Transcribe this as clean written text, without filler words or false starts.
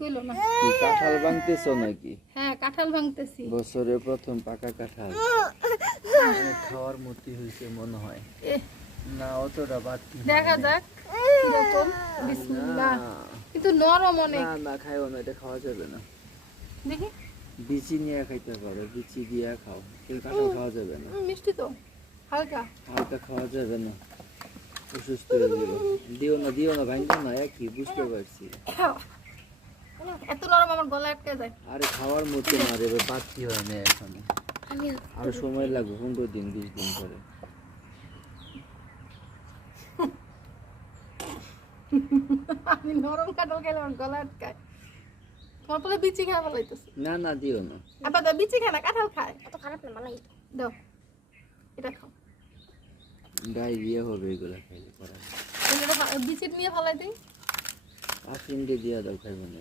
কইলো না। কি কাঁঠাল ভাঙতেছো নাকি? হ্যাঁ কাঁঠাল ভাঙতেছি। বছরের প্রথম পাকা কাঁঠাল খাওয়ার মতি হয়েছে মনে হয়। না অতটা বাড়তি দেখা যাক কিরকম। বিসমিল্লাহ। কিন্তু নরম অনেক। না না খাইও না, এটা খাওয়া যাবে না। দেখি বিচি নিয়ে খাইতে পারো, বিচি দিয়ে খাও, কিন্তু কাঁঠাল খাওয়া যাবে না। মিষ্টি তো হালকা। হালকা খাওয়া যাবে না, অসুস্থ হয়ে যাবে। দিও না ভাঙবো না, একই বুঝতে পারছি। এত নরম আমার গলা আটকে যায়। আরে খাওয়ার মতো না রে, বাড়তি হয় না এখন, আরো সময় লাগবে 15 দিন 20 দিন পরে। আমি নরম কাঁঠাল খেলে আমার গলা আটকায়। তোমার বলে বিচি খাওয়া বলাইতেছে। না না দিও না। আবার দাও বিচি খায় না কাঁঠাল খায়। এত খারাপ না মালাই দাও এটা খাও। ডায়রিয়া হবে এগুলা খাইলে পরে। বিচি নিয়ে ফলাই দিই। আফিন দিয়ে দাও, খাইবে না।